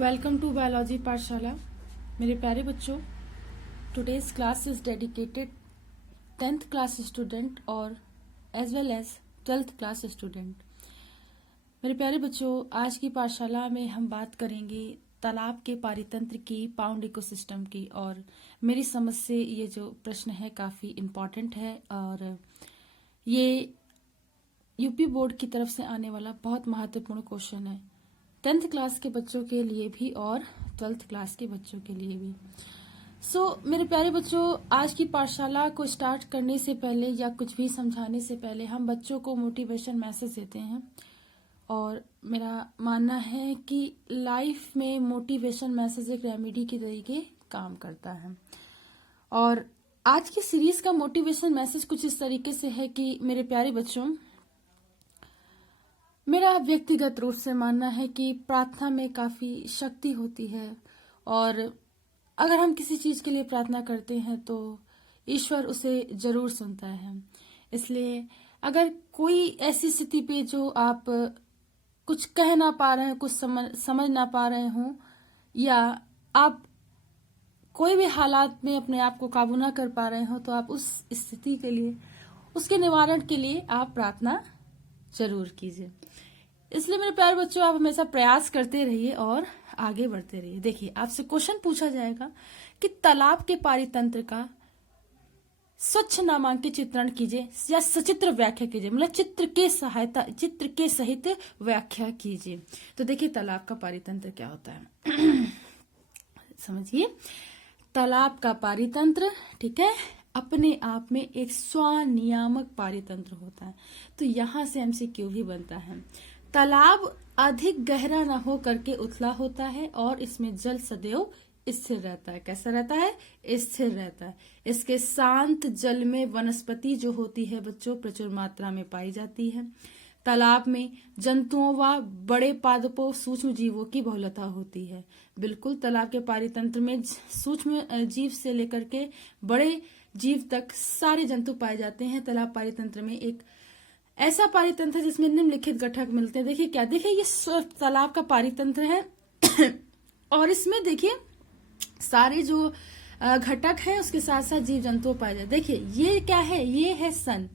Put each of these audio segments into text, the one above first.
Welcome to biology पाठशाला। मेरे प्यारे बच्चों, today's class is dedicated 10th class student और as well as 12th class student. मेरे प्यारे बच्चों, आज की पाठशाला में हम बात करेंगे तालाब के पारितंत्र की, पाउंड इकोसिस्टम की। और मेरी समझ से ये जो प्रश्न है काफी इम्पोर्टेंट है और ये यूपी बोर्ड की तरफ से आने वाला बहुत महत्वपूर्ण क्वेश्चन है, 10th क्लास के बच्चों के लिए भी और 12th क्लास के बच्चों के लिए भी। मेरे प्यारे बच्चों, आज की पाठशाला को स्टार्ट करने से पहले या कुछ भी समझाने से पहले हम बच्चों को मोटिवेशन मैसेज देते हैं। और मेरा मानना है कि लाइफ में मोटिवेशन मैसेज एक रेमेडी की तरीके काम करता है। और आज की सीरीज का मोटिवेशन मैसेज कुछ इस तरीके से है कि मेरे प्यारे बच्चों, मेरा व्यक्तिगत रूप से मानना है कि प्रार्थना में काफी शक्ति होती है और अगर हम किसी चीज के लिए प्रार्थना करते हैं तो ईश्वर उसे जरूर सुनता है। इसलिए अगर कोई ऐसी स्थिति पे जो आप कुछ कह ना पा रहे हैं, कुछ समझ ना पा रहे हो, या आप कोई भी हालात में अपने आप को काबू ना कर पा रहे हो, तो आप उस स्थिति के लिए, उसके निवारण के लिए आप प्रार्थना जरूर कीजिए। इसलिए मेरे प्यारे बच्चों, आप हमेशा प्रयास करते रहिए और आगे बढ़ते रहिए। देखिए, आपसे क्वेश्चन पूछा जाएगा कि तालाब के पारितंत्र का स्वच्छ नामांकित चित्रण कीजिए या सचित्र व्याख्या कीजिए, मतलब चित्र के सहित व्याख्या कीजिए। तो देखिए, तालाब का पारितंत्र क्या होता है समझिए। तालाब का पारितंत्र, ठीक है, अपने आप में एक स्वनियामक पारितंत्र होता है। तो यहां से एमसीक्यू भी बनता है। तालाब अधिक गहरा न हो करके उथला होता है और इसमें जल सदैव स्थिर रहता है। कैसा रहता है? स्थिर रहता है। इसके शांत जल में वनस्पति जो होती है बच्चों, प्रचुर मात्रा में पाई जाती है। तालाब में जंतुओं व बड़े पादपों, सूक्ष्म जीवों की बहुलता होती है। बिल्कुल, तालाब के पारितंत्र में सूक्ष्म जीव से लेकर के बड़े जीव तक सारे जंतु पाए जाते हैं। तालाब पारितंत्र में एक ऐसा पारितंत्र है जिसमें निम्नलिखित घटक मिलते हैं। देखिए क्या, देखिए ये तालाब का पारितंत्र है और इसमें देखिए सारे जो घटक है उसके साथ साथ जीव जंतु पाए जाते। देखिए ये क्या है? ये है सन,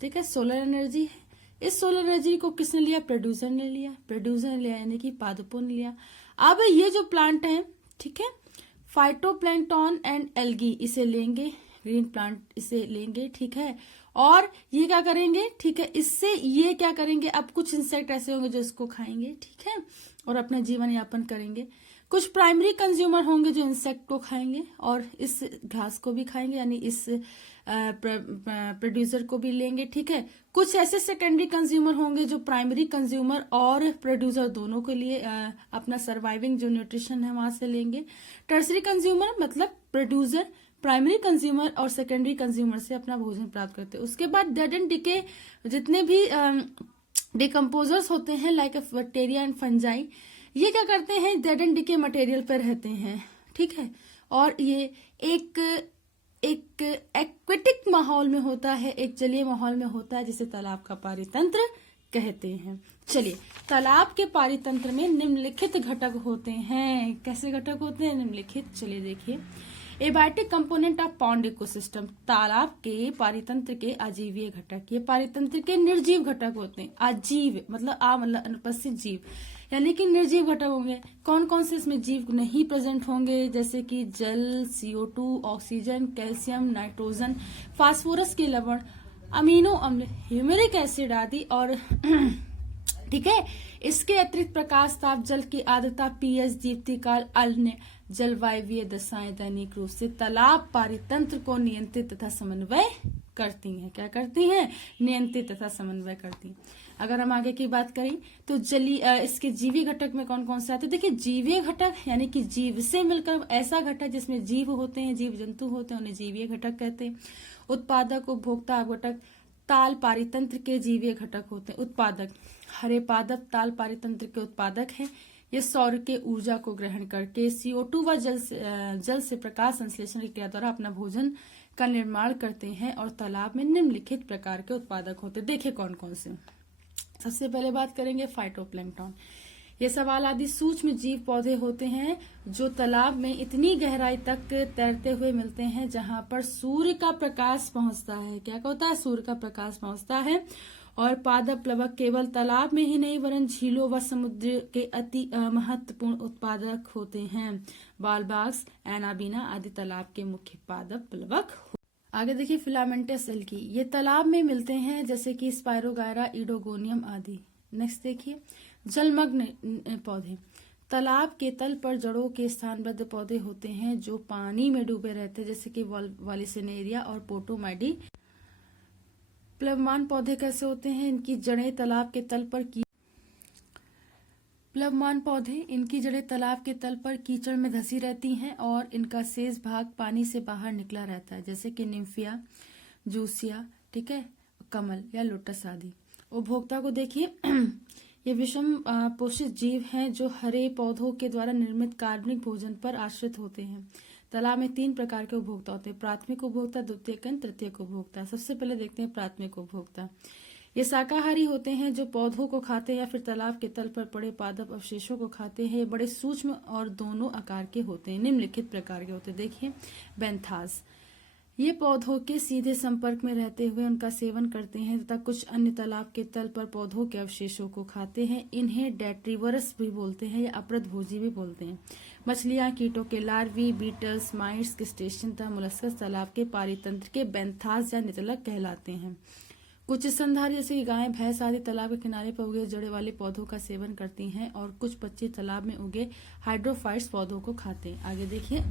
ठीक है, सोलर एनर्जी है। इस सोलर एनर्जी को किसने लिया? प्रोड्यूसर ने लिया। प्रोड्यूसर ने लिया यानी कि पादपों ने लिया। अब ये जो प्लांट है, ठीक है, फाइटोप्लैंक्टन एंड एल्गी इसे लेंगे, ग्रीन प्लांट इसे लेंगे, ठीक है, और ये क्या करेंगे, ठीक है, इससे ये क्या करेंगे, अब कुछ इंसेक्ट ऐसे होंगे जो इसको खाएंगे, ठीक है, और अपना जीवन यापन करेंगे। कुछ प्राइमरी कंज्यूमर होंगे जो इंसेक्ट को खाएंगे और इस घास को भी खाएंगे, यानी इस प्रोड्यूसर को भी लेंगे, ठीक है। कुछ ऐसे सेकेंडरी कंज्यूमर होंगे जो प्राइमरी कंज्यूमर और प्रोड्यूसर दोनों के लिए अपना सर्वाइविंग जो न्यूट्रिशन है वहां से लेंगे। टर्सरी कंज्यूमर मतलब प्रोड्यूसर प्राइमरी कंज्यूमर और सेकेंडरी कंज्यूमर से अपना भोजन प्राप्त करते हैं। उसके बाद डेड एंड डिके जितने भी डिकम्पोजर्स होते हैं लाइक बैक्टीरिया एंड फंजाई, ये क्या करते हैं? डेड एंड डिके मटेरियल पर रहते हैं, ठीक है, और ये एक एक्वेटिक माहौल में होता है, एक जलीय माहौल में होता है, जिसे तालाब का पारितंत्र कहते हैं। चलिए, तालाब के पारितंत्र में निम्नलिखित घटक होते हैं। कैसे घटक होते हैं? निम्नलिखित। चलिए देखिए, abiotic component of pond ecosystem, तालाब के पारितंत्र के अजीवीय घटक। ये पारितंत्र के निर्जीव घटक होते हैं। अजीव मतलब अनुपस्थित जीव, यानी कि निर्जीव घटक होंगे। कौन कौन से इसमें जीव नहीं प्रेजेंट होंगे? जैसे कि जल, CO2, oxygen, calcium, nitrogen, phosphorus के लवण, अमीनो अम्ल, ह्यूमेरिक एसिड आदि। और ठीक है, इसके अतिरिक्त प्रकाश, ताप, जल की आर्द्रता, pH, दीप्ति काल, अन्य जलवायवीय दशाएं दैनिक रूप से तालाब पारितंत्र को नियंत्रित तथा समन्वय करती हैं। क्या करती हैं? नियंत्रित तथा समन्वय करती हैं। अगर हम आगे की बात करें तो इसके जीवीय घटक में कौन कौन से आते हैं? देखिए, जीवीय घटक यानी कि जीव से मिलकर ऐसा घटक जिसमें जीव होते हैं, जीव जंतु होते हैं, उन्हें जीवीय घटक कहते हैं। उत्पादक, उपभोक्ता, अवघटक, ताल पारितंत्र के जीवीय घटक होते हैं। उत्पादक, हरे पादप ताल पारितंत्र के उत्पादक हैं। ये सौर के ऊर्जा को ग्रहण करके CO2 व जल से प्रकाश संश्लेषण की क्रिया द्वारा अपना भोजन का निर्माण करते हैं और तालाब में निम्नलिखित प्रकार के उत्पादक होते हैं। देखिए कौन कौन से। सबसे पहले बात करेंगे फाइटोप्लैंक्टन। ये सवाल आदि सूक्ष्म जीव पौधे होते हैं जो तालाब में इतनी गहराई तक तैरते हुए मिलते हैं जहां पर सूर्य का प्रकाश पहुंचता है। क्या होता है? सूर्य का प्रकाश पहुंचता है। और पादप प्लवक केवल तालाब में ही नहीं वरन झीलों व समुद्र के अति महत्वपूर्ण उत्पादक होते हैं। बालबाग्स, एनाबीना आदि तालाब के मुख्य पादप प्लवक। आगे देखिए फिलामेंटस एल्गी, ये तालाब में मिलते हैं जैसे कि स्पायरोगायरा, इडोगोनियम आदि। नेक्स्ट देखिए जलमग्न पौधे, तालाब के तल पर जड़ों के स्थानबद्ध पौधे होते हैं जो पानी में डूबे रहते हैं जैसे कि वालिसिनेरिया और पोटोमाइडी। प्लवमान पौधे कैसे होते हैं? इनकी जड़ें तालाब के तल पर प्लवमान पौधे, इनकी जड़ें तालाब के तल पर कीचड़ में धसी रहती हैं और इनका शेष भाग पानी से बाहर निकला रहता है जैसे कि निम्फिया, जूसिया, ठीक है, कमल या लोटस आदि। उपभोक्ता को देखिए ये विषम पोषित जीव हैं जो हरे पौधों के द्वारा निर्मित कार्बनिक भोजन पर आश्रित होते हैं। तालाब में 3 प्रकार के उपभोक्ता होते हैं, प्राथमिक उपभोक्ता, द्वितीयक, तृतीयक उपभोक्ता। सबसे पहले देखते हैं प्राथमिक उपभोक्ता। ये शाकाहारी होते हैं जो पौधों को खाते हैं या फिर तालाब के तल पर पड़े पादप अवशेषों को खाते हैं। ये बड़े सूक्ष्म और दोनों आकार के होते हैं, निम्नलिखित प्रकार के होते हैं। देखिए बेंथास, ये पौधों के सीधे संपर्क में रहते हुए उनका सेवन करते हैं तथा कुछ अन्य तालाब के तल पर पौधों के अवशेषों को खाते हैं। इन्हें डेट्रीवरस भी बोलते हैं या अपृतभोजी भी बोलते हैं। मछलियां, कीटों के लार्वी, बीटल्स, माइट्स, क्रस्टेशियन तथा मोलस्कस तालाब के पारितंत्र के बेंथास या नितलक कहलाते हैं। कुछ स्तनधारी जैसे कि गाय, भैंस आदि तालाब के किनारे पर उगे जड़े वाले पौधों का सेवन करती हैं और कुछ पक्षी तालाब में उगे हाइड्रोफाइट्स पौधों को खाते हैं। आगे देखिए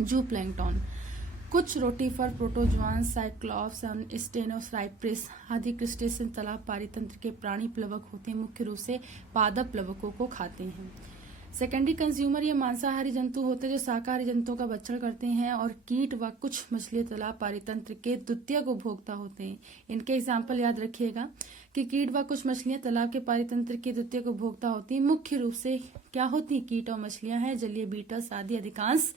जूप्लैंक्टन, कुछ रोटीफर, प्रोटोजोआन, साइक्लॉप्स, स्टेनोसाइप्रिस आदि क्रस्टेशियन तालाब पारितंत्र के प्राणी प्लवक होते हैं, मुख्य रूप से पादप प्लवकों को खाते हैं। सेकेंडरी कंज्यूमर, ये मांसाहारी जंतु होते हैं जो शाकाहारी जंतुओं का भक्षण करते हैं और कीट व कुछ मछली तालाब पारितंत्र के द्वितीयक उपभोक्ता होते हैं। इनके एग्जाम्पल याद रखिएगा कि कीट व कुछ मछलियां तालाब के पारितंत्र के द्वितीयक उपभोक्ता होती हैं। मुख्य रूप से क्या होती है? कीट और मछलियां हैं। जलीय बीटल्स आदि अधिकांश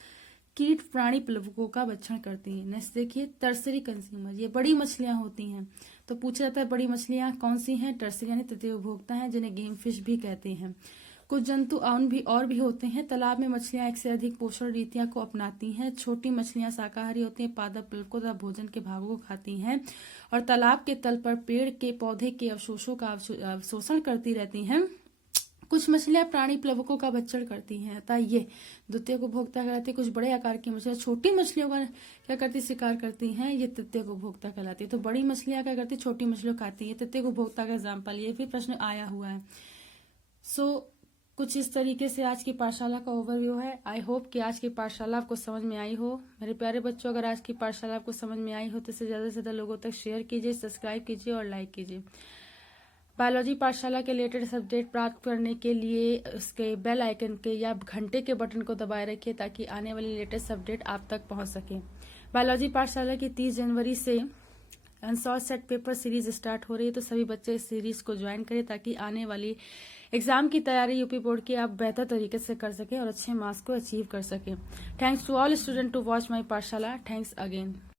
कीट प्राणी प्लवकों का भक्षण करती हैं। नेक्स्ट देखिए टर्सरी कंज्यूमर, ये बड़ी मछलियां होती हैं। तो पूछा जाता है बड़ी मछलियां कौन सी हैं? टर्सरी यानी तृतीय उपभोक्ता हैं जिन्हें गेम फिश भी कहते हैं। कुछ जंतु और भी होते हैं। तालाब में मछलियां एक से अधिक पोषण रीतियां को अपनाती हैं। छोटी मछलियां शाकाहारी होती हैं, पादप प्लवकों तथा भोजन के भागों को खाती हैं और तालाब के तल पर पेड़ के पौधे के अवशोषों का अवशोषण करती रहती हैं। कुछ मछलियां प्राणी प्लवकों का भक्षण करती हैं अतः ये द्वितीय उपभोक्ता कहलाती है। कुछ बड़े आकार की मछलियां छोटी मछलियों का क्या करती? शिकार करती हैं, ये तृतीय उपभोक्ता कहलाती है। तो बड़ी मछलियां क्या करती? छोटी मछलियों खाती है, तृतीय उपभोक्ता का एग्जाम्पल। ये भी प्रश्न आया हुआ है। कुछ इस तरीके से आज की पाठशाला का ओवरव्यू है। आई होप कि आज की पाठशाला आपको समझ में आई हो। मेरे प्यारे बच्चों, अगर आज की पाठशाला आपको समझ में आई हो तो इसे ज्यादा से ज्यादा लोगों तक शेयर कीजिए, सब्सक्राइब कीजिए और लाइक कीजिए। बायोलॉजी पाठशाला के लेटेस्ट अपडेट प्राप्त करने के लिए उसके बेल आइकन के या घंटे के बटन को दबाए रखिए ताकि आने वाली लेटेस्ट अपडेट आप तक पहुंच सके। बायोलॉजी पाठशाला की 30 जनवरी से unsolved set paper series start हो रही है, तो सभी बच्चे इस सीरीज को ज्वाइन करें ताकि आने वाली एग्जाम की तैयारी यूपी बोर्ड की आप बेहतर तरीके से कर सकें और अच्छे मार्क्स को अचीव कर सकें। Thanks to all student to watch my Pathshala. Thanks again.